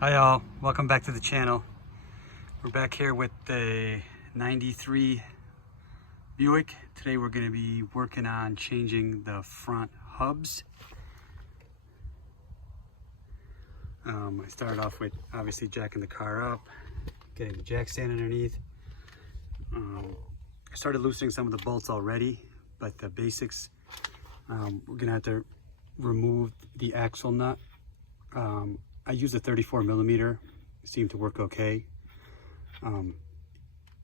Hi all, welcome back to the channel. We're back here with the 93 Buick. Today we're going to be working on changing the front hubs. I started off with obviously jacking the car up, getting the jack stand underneath. I started loosening some of the bolts already, but the basics, we're going to have to remove the axle nut. I used a 34 millimeter, it seemed to work okay.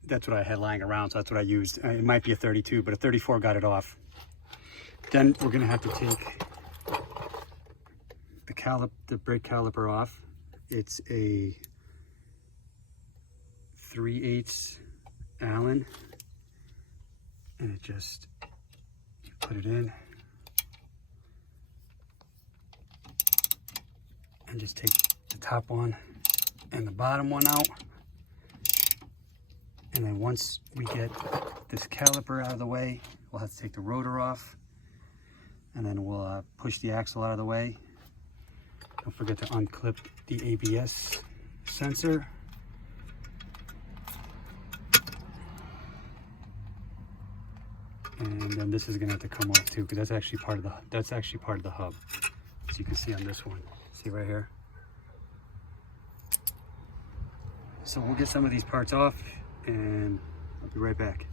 That's what I had lying around, so that's what I used. It might be a 32, but a 34 got it off. Then we're gonna have to take the brake caliper off. It's a 3/8 Allen, and it just, you put it in, and just take the top one and the bottom one out. And then once we get this caliper out of the way, we'll have to take the rotor off, and then we'll push the axle out of the way. Don't forget to unclip the ABS sensor. And then this is gonna have to come off too, because that's actually part of the hub, as you can see on this one. See right here? So we'll get some of these parts off and I'll be right back.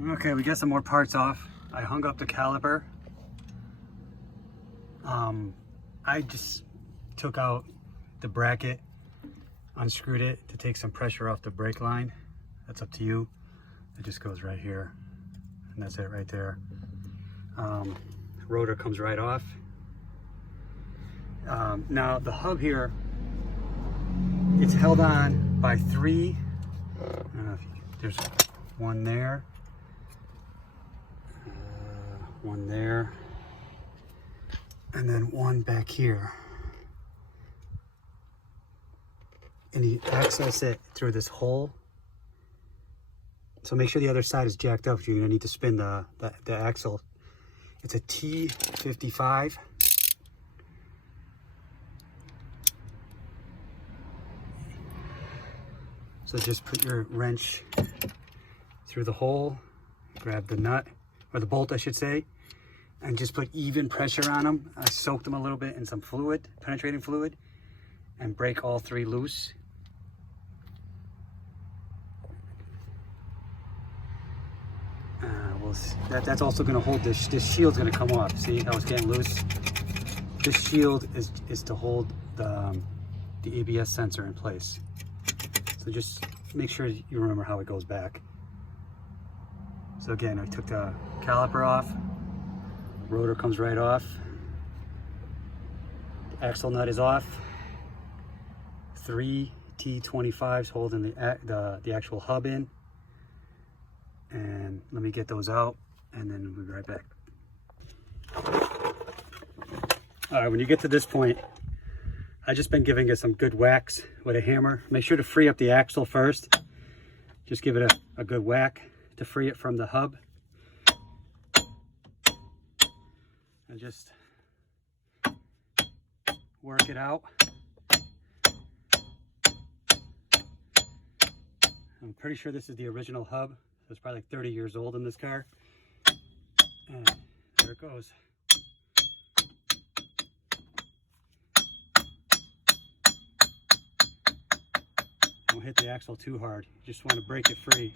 Okay, we got some more parts off. I hung up the caliper. I just took out the bracket, unscrewed it to take some pressure off the brake line. That's up to you. It just goes right here, and that's it right there. Rotor comes right off. Now the hub here, it's held on by three. I don't know if there's one there, one there, and then one back here. And you access it through this hole. So make sure the other side is jacked up if you're gonna need to spin the axle. It's a T55. So just put your wrench through the hole, grab the nut, or the bolt I should say, and just put even pressure on them. I soaked them a little bit in some fluid, penetrating fluid, and break all three loose. That's also gonna hold this shield's gonna come off. See how it's getting loose? This shield is to hold the ABS sensor in place. So just make sure you remember how it goes back. So again, I took the caliper off, rotor comes right off, the axle nut is off, 3 T25s holding the actual hub in. And let me get those out and then we'll be right back. All right, when you get to this point, I've just been giving it some good whacks with a hammer. Make sure to free up the axle first. Just give it a good whack to free it from the hub. And just work it out. I'm pretty sure this is the original hub. So it's probably like 30 years old in this car. And there it goes. Don't hit the axle too hard. You just want to break it free.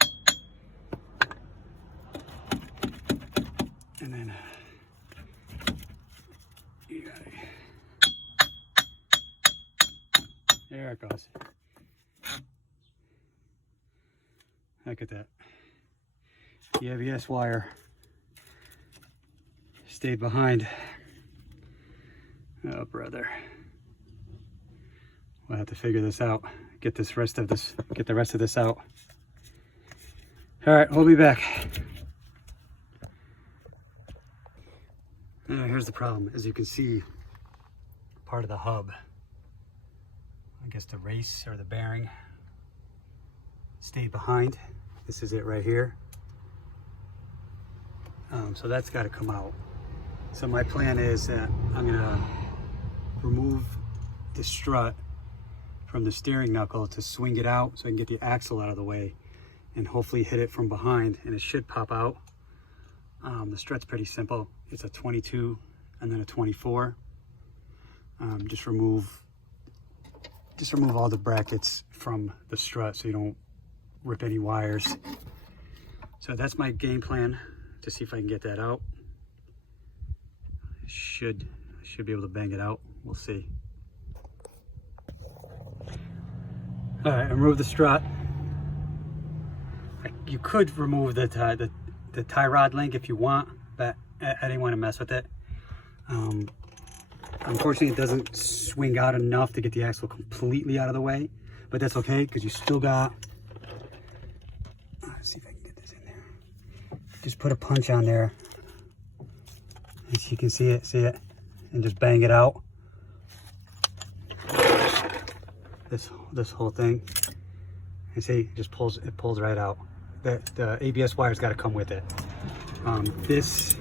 And then you got it. There it goes. Look at that. The ABS wire stayed behind. Oh, brother. We'll have to figure this out. Get the rest of this out. All right, we'll be back. Here's the problem. As you can see, part of the hub, I guess the race or the bearing, stayed behind. This is it right here. So that's got to come out. So my plan is that I'm gonna remove the strut from the steering knuckle to swing it out so I can get the axle out of the way and hopefully hit it from behind, and it should pop out. The strut's pretty simple. It's a 22 and then a 24. Just remove all the brackets from the strut so you don't rip any wires. So that's my game plan to see if I can get that out. I should be able to bang it out. We'll see. All right, I removed the strut. You could remove the tie rod link if you want, but I didn't want to mess with it. Unfortunately, it doesn't swing out enough to get the axle completely out of the way, but that's okay because you still got. Let's see if I can get this in there. Just put a punch on there, as you can see it, and just bang it out. This whole thing, and see, it pulls right out. The ABS wire's got to come with it. This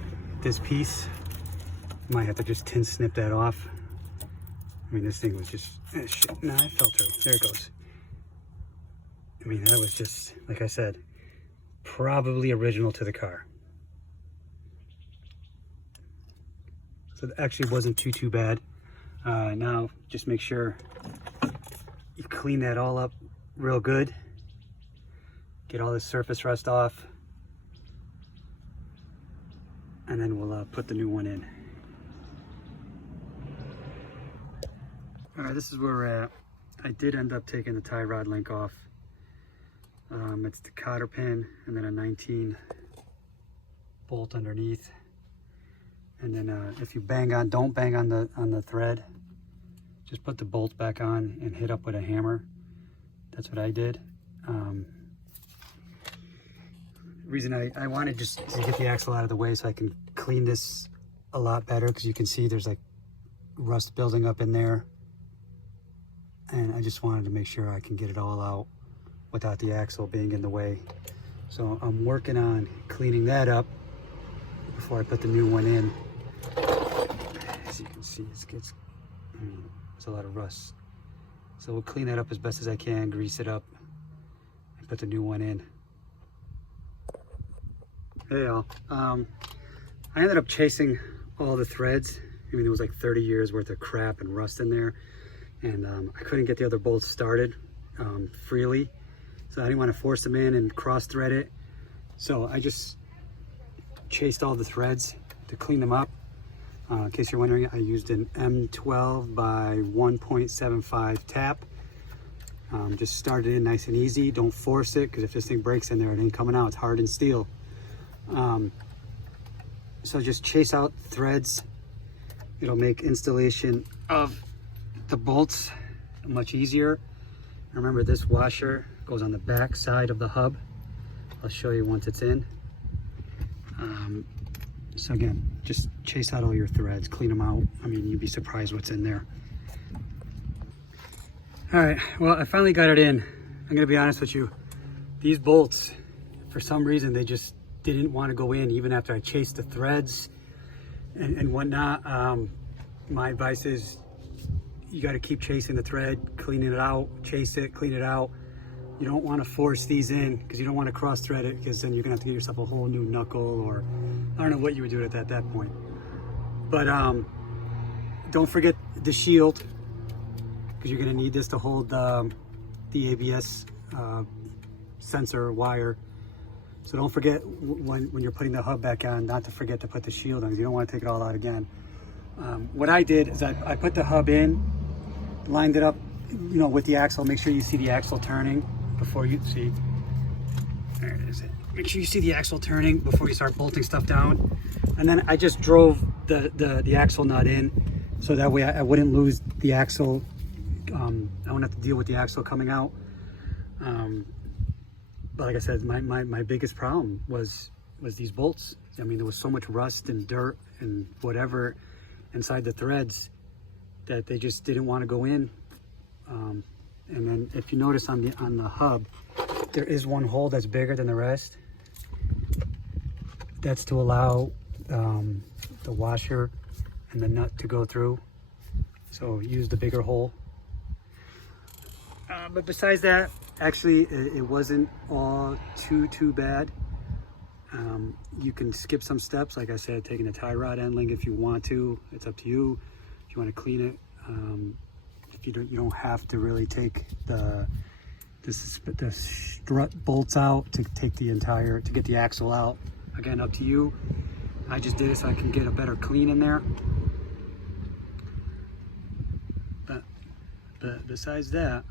piece, you might have to just tin snip that off. I mean, this thing was just shit. Nah, it fell through. There it goes. I mean, that was just, like I said, probably original to the car. So it actually wasn't too bad. Now just make sure you clean that all up real good. Get all this surface rust off, and then we'll put the new one in. All right, this is where we're at. I did end up taking the tie rod link off. It's the cotter pin and then a 19 bolt underneath. And then if you don't bang on the thread. Just put the bolts back on and hit up with a hammer. That's what I did. Reason I wanted just to get the axle out of the way so I can clean this a lot better, because you can see there's like rust building up in there, and I just wanted to make sure I can get it all out without the axle being in the way. So I'm working on cleaning that up before I put the new one in. As you can see, there's a lot of rust, so we'll clean that up as best as I can, grease it up, and put the new one in. Hey y'all, I ended up chasing all the threads. I mean, there was like 30 years worth of crap and rust in there, and I couldn't get the other bolts started freely, so I didn't want to force them in and cross thread it. So I just chased all the threads to clean them up. In case you're wondering, I used an M12 by 1.75 tap. Just started it nice and easy. Don't force it, because if this thing breaks in there, it ain't coming out. It's hardened steel. So just chase out threads. It'll make installation of the bolts much easier. Remember, this washer goes on the back side of the hub. I'll show you once it's in. So again, just chase out all your threads, clean them out. I mean, you'd be surprised what's in there. All right, well, I finally got it in. I'm gonna be honest with you. These bolts, for some reason, they just didn't want to go in even after I chased the threads and whatnot. My advice is you got to keep chasing the thread, cleaning it out, chase it, clean it out. You don't want to force these in, because you don't want to cross thread it, because then you're gonna have to get yourself a whole new knuckle, or I don't know what you would do at that point. But don't forget the shield, because you're gonna need this to hold the ABS sensor wire. So don't forget when you're putting the hub back on, not to forget to put the shield on, because you don't want to take it all out again. What I did is I put the hub in, lined it up, with the axle. Make sure you see the axle turning before you see. There it is. Make sure you see the axle turning before you start bolting stuff down. And then I just drove the axle nut in, so that way I wouldn't lose the axle. I wouldn't have to deal with the axle coming out. But like I said, my biggest problem was these bolts. I mean, there was so much rust and dirt and whatever inside the threads that they just didn't want to go in. And then if you notice on the hub, there is one hole that's bigger than the rest. That's to allow the washer and the nut to go through. So use the bigger hole. But besides that, actually, it wasn't all too bad. You can skip some steps, like I said, taking the tie rod ending if you want to. It's up to you if you want to clean it. If you don't have to really take the strut bolts out to get the axle out. Again, up to you. I just did it so I can get a better clean in there. But besides that,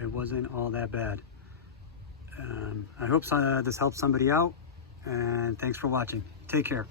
it wasn't all that bad. I hope this helps somebody out, and thanks for watching. Take care.